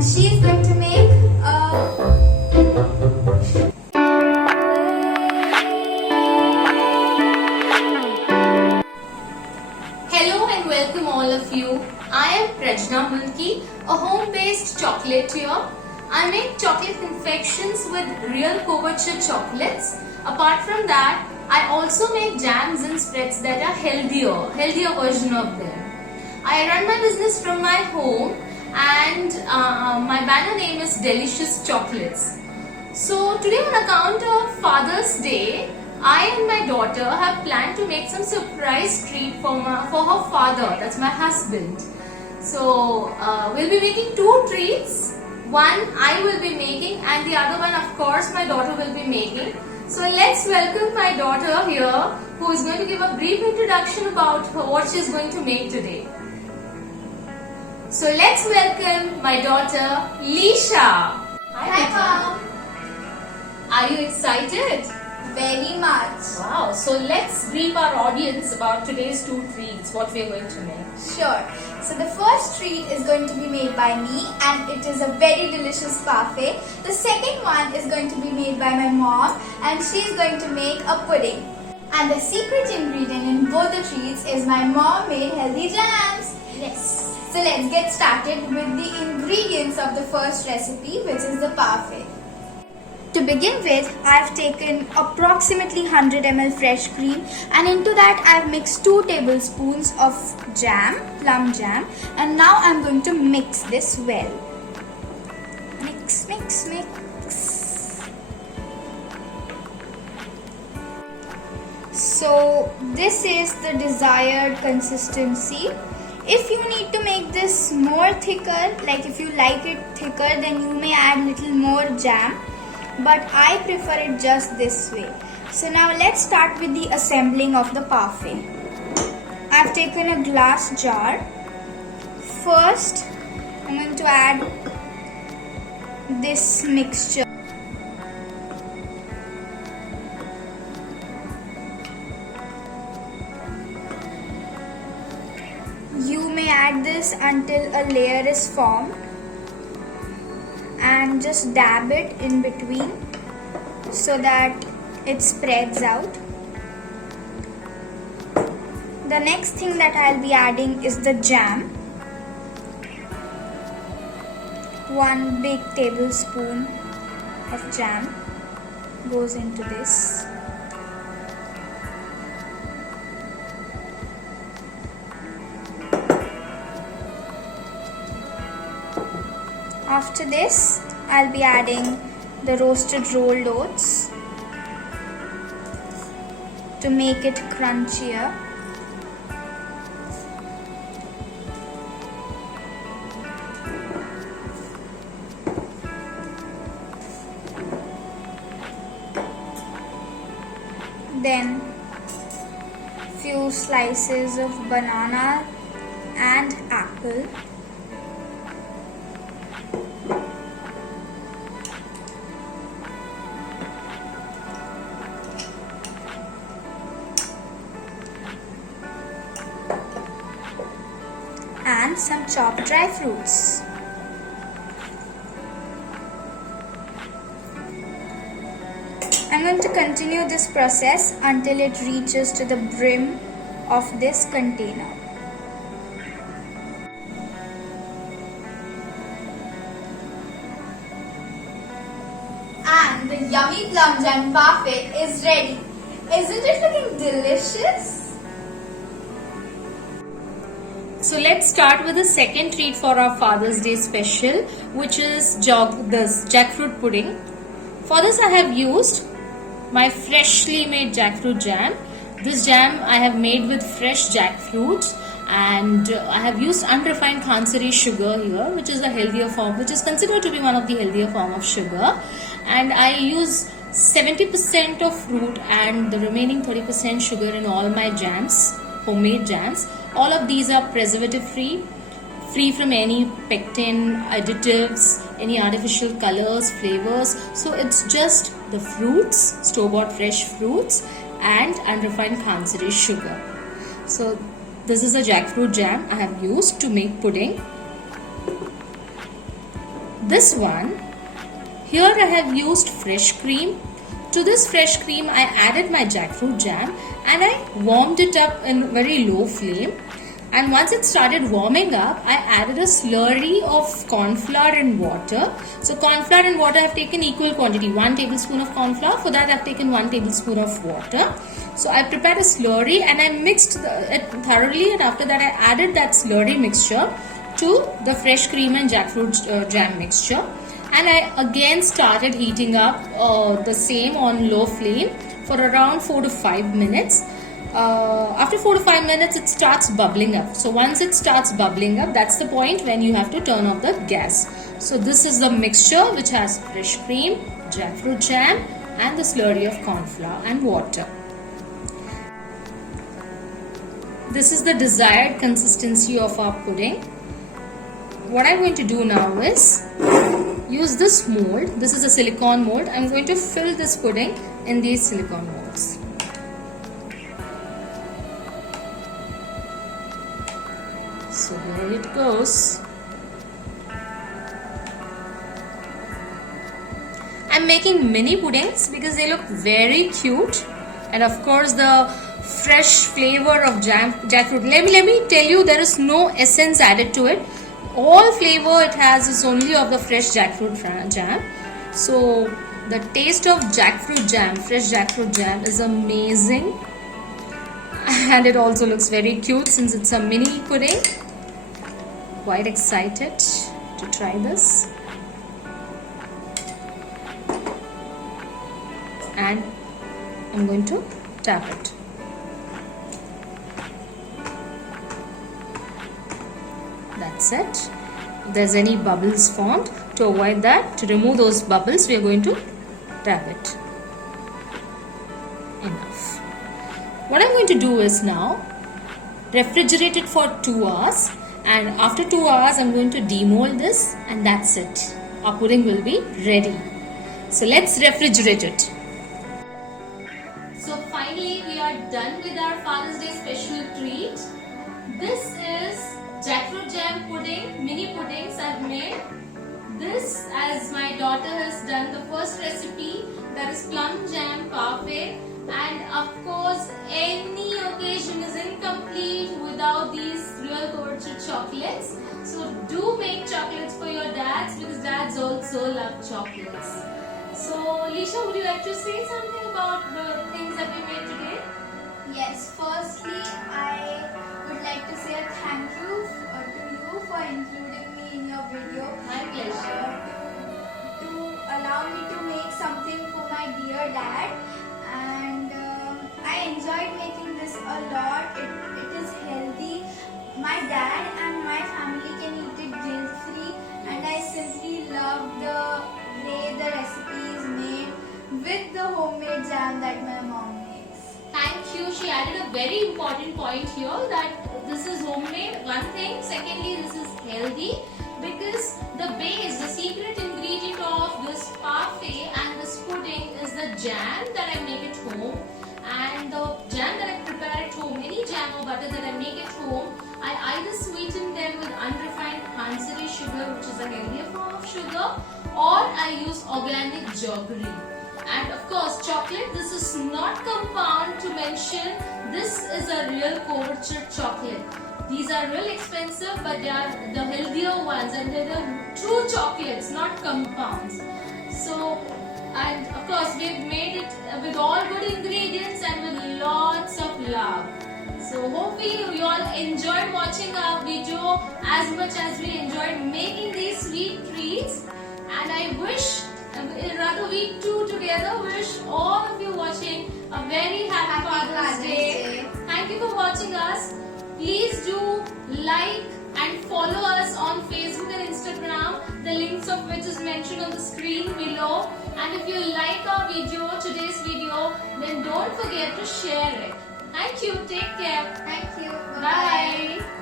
and she is going to make Hello and welcome all of you. I am Prajna Mulki, a home-based chocolatier. I make chocolate confections with real Coverture chocolates. Apart from that, I also make jams and spreads that are healthier version of them. I run my business from my home and my banner name is Deliciouzz Chocolates. So today on account of Father's Day, I and my daughter have planned to make some surprise treat for her father, that's my husband. So we'll be making two treats. One I will be making and the other one of course my daughter will be making. So let's welcome my daughter here who is going to give a brief introduction about what she is going to make today. So let's welcome my daughter Lisha. Hi Mom. Are you excited? Very much. Wow, so let's brief our audience about today's two treats, what we are going to make. Sure. So the first treat is going to be made by me and it is a very delicious parfait. The second one is going to be made by my mom and she is going to make a pudding. And the secret ingredient in both the treats is my mom made healthy jams. Yes. So let's get started with the ingredients of the first recipe, which is the parfait. To begin with, I've taken approximately 100 ml fresh cream and into that I've mixed 2 tablespoons of jam, plum jam, and now I'm going to mix this well. Mix, mix, mix. So this is the desired consistency. If you need to make this more thicker, like if you like it thicker, then you may add little more jam. But I prefer it just this way. So now let's start with the assembling of the parfait. I've taken a glass jar. First, I'm going to add this mixture. You may add this until a layer is formed. And just dab it in between so that it spreads out. The next thing that I'll be adding is the jam. 1 big tablespoon of jam goes into this. After this, I'll be adding the roasted rolled oats to make it crunchier. Then few slices of banana and apple. And some chopped dry fruits. I'm going to continue this process until it reaches to the brim of this container. And the yummy plum jam parfait is ready. Isn't it looking delicious? So let's start with the second treat for our Father's Day special, which is this jackfruit pudding. For this I have used my freshly made jackfruit jam. This jam I have made with fresh jackfruit and I have used unrefined Khansari sugar here, which is a healthier form, which is considered to be one of the healthier form of sugar. And I use 70% of fruit and the remaining 30% sugar in all my jams, homemade jams. All of these are preservative free from any pectin, additives, any artificial colors, flavors. So it's just the fruits, store-bought fresh fruits and unrefined Khansari sugar. So this is a jackfruit jam I have used to make pudding. this one, here I have used fresh cream. To this fresh cream I added my jackfruit jam and I warmed it up in very low flame. And once it started warming up, I added a slurry of corn flour and water. So corn flour and water I have taken equal quantity, 1 tablespoon of corn flour. For that I have taken 1 tablespoon of water. So I prepared a slurry and I mixed it thoroughly, and after that I added that slurry mixture to the fresh cream and jackfruit jam mixture. And I again started heating up the same on low flame for around 4 to 5 minutes. After 4 to 5 minutes it starts bubbling up. So once it starts bubbling up, that's the point when you have to turn off the gas. So this is the mixture which has fresh cream, jackfruit jam and the slurry of corn flour and water. This is the desired consistency of our pudding. What I'm going to do now is use this mold. This is a silicone mold. I'm going to fill this pudding in these silicone molds. So here it goes. I'm making mini puddings because they look very cute, and of course the fresh flavor of jackfruit. Let me tell you, there is no essence added to it. All flavor it has is only of the fresh jackfruit jam. So the taste of jackfruit jam, fresh jackfruit jam, is amazing, and it also looks very cute since it's a mini pudding. Quite excited to try this. And I'm going to tap it. That's it. If there's any bubbles formed, to avoid that, to remove those bubbles, we are going to tap it. Enough. What I'm going to do is now refrigerate it for 2 hours, and after 2 hours I'm going to demold this, and that's it. Our pudding will be ready. So let's refrigerate it. So finally we are done with our Father's Day special treat. This is jackfruit jam pudding, mini puddings I've made. This, as my daughter has done the first recipe, that is plum jam parfait. And of course, any occasion is incomplete without these real Coverture chocolates. So do make chocolates for your dads, because dads also love chocolates. So Lisha, would you like to say something about the things that we made today? Yes, firstly, I would like to say a thank you to you for including me in your video. My pleasure. To allow me to make something for my dear dad. And I enjoyed making this a lot. It is healthy. My dad and my family can eat it guilt-free. And I simply love the way the recipe is made with the homemade jam that my mom makes. Thank you. She added a very important point here, that this is homemade, one thing. Secondly, this is healthy because the base, the secret ingredient of this parfait and this pudding is the jam that I make at home. And the jam that I prepare at home, any jam or butter that I make at home, I either sweeten them with unrefined Hansari sugar, which is a healthier form of sugar, or I use organic jaggery. And of course, chocolate, this is not compound to mention, this is a real Coverture chocolate. These are real expensive, but they are the healthier ones, and they're the true chocolates, not compounds. So, and of course, we've made it with all good ingredients and with lots of love. So hopefully you all enjoyed watching our video as much as we enjoyed making these sweet treats. And I wish, rather we two together wish all of you watching a very happy Father's Day. Thank you for watching us. Please do like and follow us on Facebook and Instagram, the links of which is mentioned on the screen below. And if you like our video, today's video, then don't forget to share it. Thank you. Take care. Thank you. Bye.